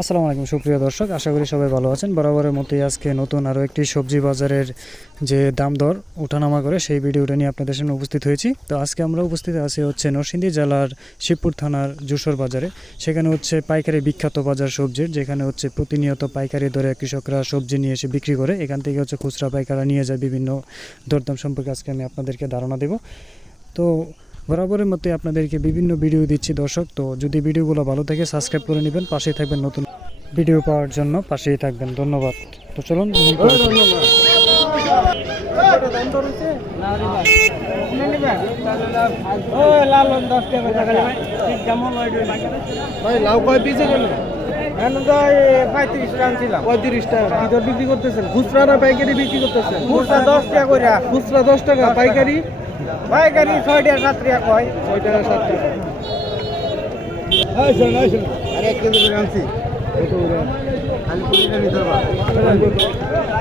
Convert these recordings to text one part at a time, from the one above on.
আসসালামু আলাইকুম, সুপ্রিয় দর্শক, আশা করি সবাই ভালো আছেন। বরাবরের মতোই আজকে নতুন আরও একটি সবজি বাজারের যে দাম দর, ওঠানামা করে সেই ভিডিওটা নিয়ে আপনাদের সামনে উপস্থিত হয়েছি। তো আজকে আমরা উপস্থিত আছি হচ্ছে নরসিংদী জেলার শিবপুর থানার যশোর বাজারে। সেখানে হচ্ছে পাইকারি বিখ্যাত বাজার সবজির, যেখানে হচ্ছে প্রতিনিয়ত পাইকারি দরে কৃষকরা সবজি নিয়ে এসে বিক্রি করে, এখান থেকে হচ্ছে খুচরা পাইকারা নিয়ে যায় বিভিন্ন দরদাম সম্পর্কে আজকে আমি আপনাদেরকে ধারণা দেব। তো বরাবরের মতোই আপনাদেরকে বিভিন্ন ভিডিও দিচ্ছি দর্শক। তো যদি ভিডিওগুলো ভালো থাকে সাবস্ক্রাইব করে নেবেন পাশেই থাকবেন নতুন ভিডিও পাওয়ার জন্য পাশেই থাকবেন। ধন্যবাদ। তো চলুন বিক্রি করতেছেন? খুচরা না পাইকারি বিক্রি করতেছেন? খুচরা দশ টাকা করে। খুচরা দশ টাকা পাইকারি? পাইকারি ছয় টাকা সাত টাকা কয় ছয় টাকা সাত টাকা আরে এক কেজি করে আনছি।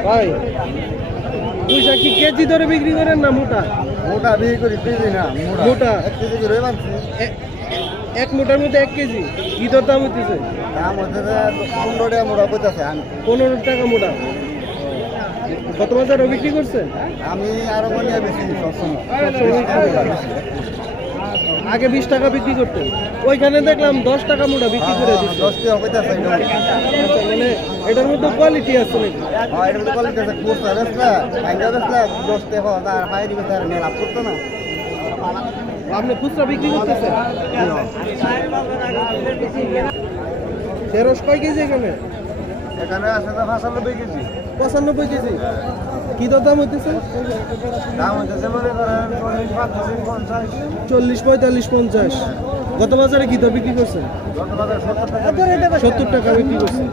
ভাই পয়সা কি কেজি ধরে বিক্রি করেন না মোটা? মোটা বিক্রি করি কেজি না মোটা। এক কেজি করে আনছি এক মোটার মধ্যে এক কেজি? কি দর দাম হইতেছে? দাম হচ্ছে পনেরো টাকা মোটা করতেছে আমি পনেরো টাকা মোটা। কত বাজারও বিক্রি করছেন আমি আরও বেশি। আগে বিশ টাকা বিক্রি করতেন ওইখানে দেখলাম দশ টাকা মোটা বিক্রি করে দিচ্ছে টাকা আচ্ছা, মানে এটার মধ্যে কোয়ালিটি আছে নাকি? এটা তো কোয়ালিটি আছে। কুস্তা বেসলা দশ টাকা আর মেলা করতো না। আপনি খুচরা বিক্রি করতেছেন? ঢেঁড়স কয় কেজি এখানে? এখানে আছে তো পঁচানব্বই কেজি। পঁচানব্বই কেজি। কি দর দাম হইতেছে? দাম হচ্ছে মনে করেন চল্লিশ পঞ্চাশ পঞ্চাশ। চল্লিশ পঁয়তাল্লিশ পঞ্চাশ। গত বাজারে কি দর বিক্রি করছেন বাজার সত্তর টাকা বিক্রি করছেন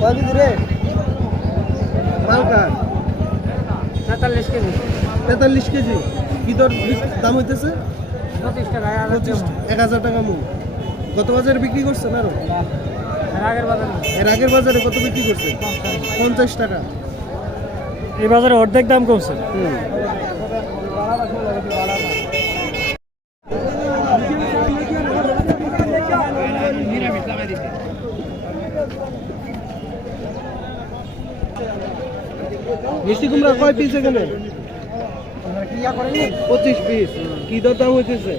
কয় কেজি রে? মালকা? তেতাল্লিশ কেজি। তেতাল্লিশ কেজি। কি দর দাম হইতেছে? এক হাজার টাকা মূল গত বাজারে বিক্রি করছেন আরও? এর আগের বাজারে কত বিক্রি করছেন পঞ্চাশ টাকা। এই বাজারে অর্ধেক দাম কমছে। হুম। মিষ্টি কুমড়া কয় পিস এখানে? পঁচিশ পিস। কি দর দাম হইতেছে?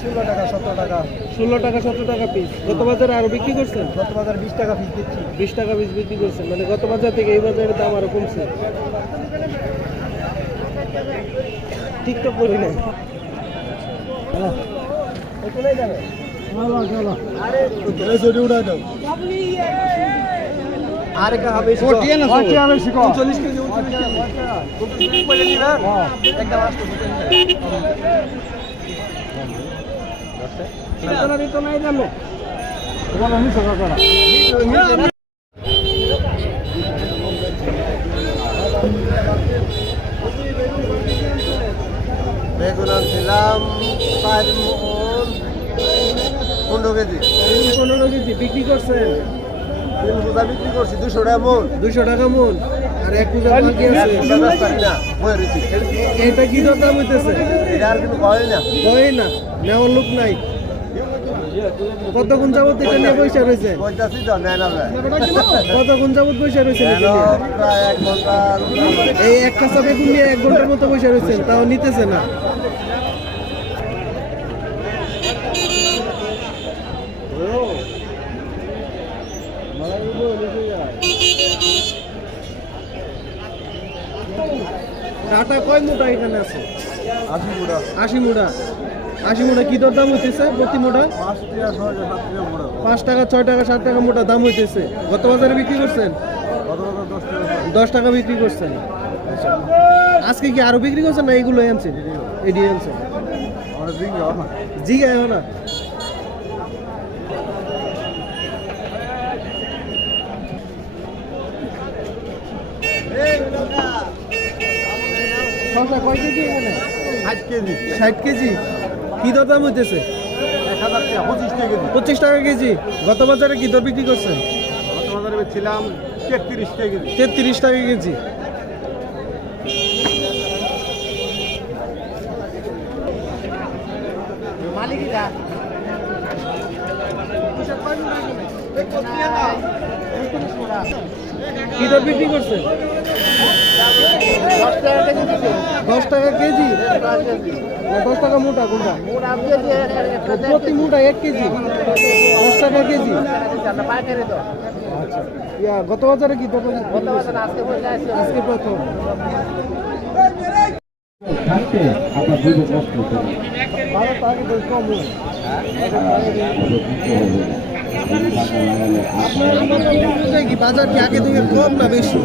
ষোলো টাকা সত্তর টাকা ষোলো টাকা সতেরো টাকা পিস গত বাজারে আরও বিক্রি করছেন? গত বাজার বিশ টাকা পিস দিচ্ছি। বিশ টাকা পিস বিক্রি করছেন। মানে গত বাজার থেকে এই বাজারের দাম আরও কমছে। টিকটক করি না। আর একটা হবে চল্লিশ কেজি আসতে বেগুন আনছিলাম পনেরো কেজি। পনেরো কেজি বিক্রি করছেন? তিন পূজা বিক্রি করছি? দুশো টাকা মন। দুইশো টাকা মন। আর এক পূজা বাকি আছে। পূজা বেশ পারি না বয়ে রয়েছি। এটা কি দর হইতেছে? এটা আর কিন্তু না। না। নেওয়ার লোক নাই। কতক্ষণ যাবত এটা নিয়ে পয়সা রয়েছে? কতক্ষণ যাবত পয়সা রয়েছে এই এক কাঁচা বেগুন নিয়ে এক ঘণ্টার মতো পয়সা রয়েছেন তাও নিতেছে না। কাটা কয় মোটা এখানে আছে? আশি গুড়া আশি মোটা। আশি মোটা কি দর দাম হইতেছে প্রতি মোটা? পাঁচ টাকা ছয় টাকা সাত টাকা গুড়া পাঁচ টাকা ছয় টাকা সাত টাকা মোটা দাম হইতেছে। গত বাজারে বিক্রি করছেন? দশ টাকা। বিক্রি করছেন। আজকে কি আরও বিক্রি করছেন না এইগুলো আনছেন? এডি আনছেন। জি গায়ে না। এখানে ষাট কেজি। কি দর দাম হইতেছে? পঁচিশ টাকা কেজি। পঁচিশ টাকা কেজি। গত বাজারে কি দর বিক্রি করছেন? গত বাজারে বেচছিলাম তেত্রিশ টাকা কেজি। কেজি। কি দর বিক্রি করছেন দশ টাকা কেজি। দশ টাকা মোটা কোনটা? প্রতি মোটা এক কেজি। দশ টাকা কেজি। আচ্ছা ইয়া গত বছরে কি আজকে প্রথম। থাকতে আপনার দুধ কষ্ট তো তো বাজার কি আগে থেকে কম না বেশি?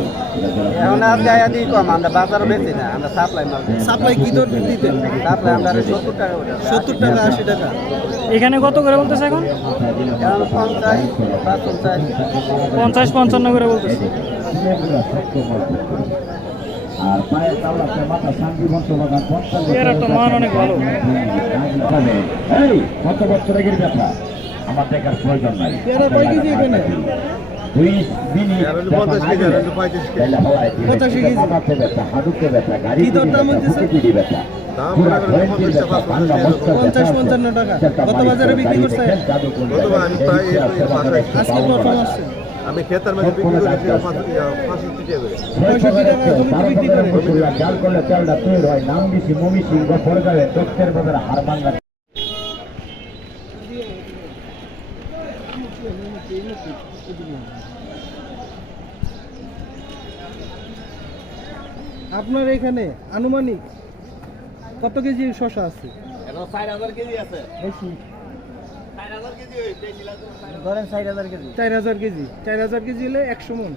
এখন আজকে আয়া দিই কম আমরা বাজার বেশি না আমরা সাপ্লাই মাল সাপ্লাই কি দর সাপ্লাই আমরা সত্তর টাকা সত্তর টাকা আশি টাকা। এখানে কত করে বলতেছে এখন? পঞ্চাশ পঞ্চান্ন করে বলতেছে। আর পায়ের চাওড়াতে মাথা শান্তি বংশ বাগান এর একটা মান অনেক ভালো। এই কত বছর আগের ব্যথা আমার দেখার প্রয়োজন নাই। পঞ্চাশ পঞ্চান্ন টাকা। বাজারে বিক্রি করছে আমি আজকে প্রথম আসছে। খেতার মধ্যে বিক্রি করেছি পাঁচশো টাকা করে। পঁয়ষট্টি টাকা জমিতে বিক্রি করে। চালটা তৈরি হয় নাম দিছি মমি সিংহ পরগালে দক্ষের বাজারে হার আপনার এখানে আনুমানিক কত কেজি শশা আছে? চার হাজার কেজি চার হাজার কেজি হলে একশো মন।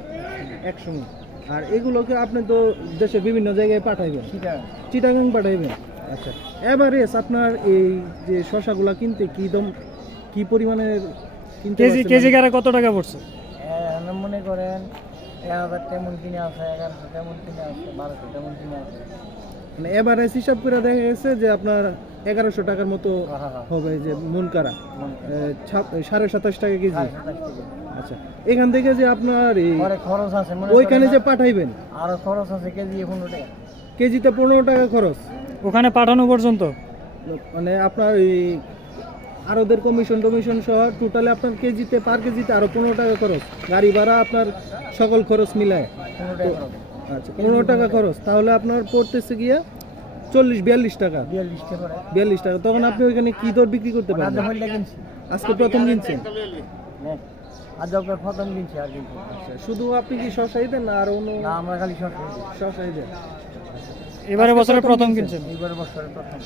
একশো মন। আর এগুলোকে আপনি তো দেশের বিভিন্ন জায়গায় পাঠাইবেন। চিটাগাং। পাঠাইবেন। আচ্ছা। এভারেজ আপনার এই যে শশাগুলা কিনতে কি দম কি পরিমাণের কেজি কেজি কারে কত টাকা পড়ছে? মনে করেন এক হাজার তেমন কিনে আছে এগারোশো তেমন কিনে আছে বারোশো তেমন কিনে আছে। মানে এভারেজ হিসাব করে দেখা গেছে যে আপনার এগারোশো টাকার মতো হবে যে মন সাড়ে সাতাশ টাকা কেজি। আচ্ছা এখান থেকে যে আপনার খরচ আছে ওইখানে যে পাঠাইবেন? আরও খরচ আছে কেজি পনেরো টাকা। কেজিতে পনেরো টাকা খরচ। ওখানে পাঠানো পর্যন্ত। মানে আপনার এই আরোদের কমিশন টমিশন সহ টোটালে আপনার কেজিতে পার কেজিতে আরও পনেরো টাকা খরচ। গাড়ি ভাড়া আপনার সকল খরচ মিলায়। খরচ। আচ্ছা পনেরো টাকা খরচ। তাহলে আপনার পড়তেছে গিয়ে চল্লিশ বিয়াল্লিশ টাকা। বিয়াল্লিশ টাকা তখন আপনি ওইখানে কি দর বিক্রি করতে হইলে আজকে প্রথম কিনছেন? প্রথম কিনছি আর আচ্ছা, শুধু আপনি কি শশাই দেন না আর অন্য না আমরা খালি শশাই দেন। এবারে বছরের প্রথম কিনছেন? এইবার বছরের প্রথম।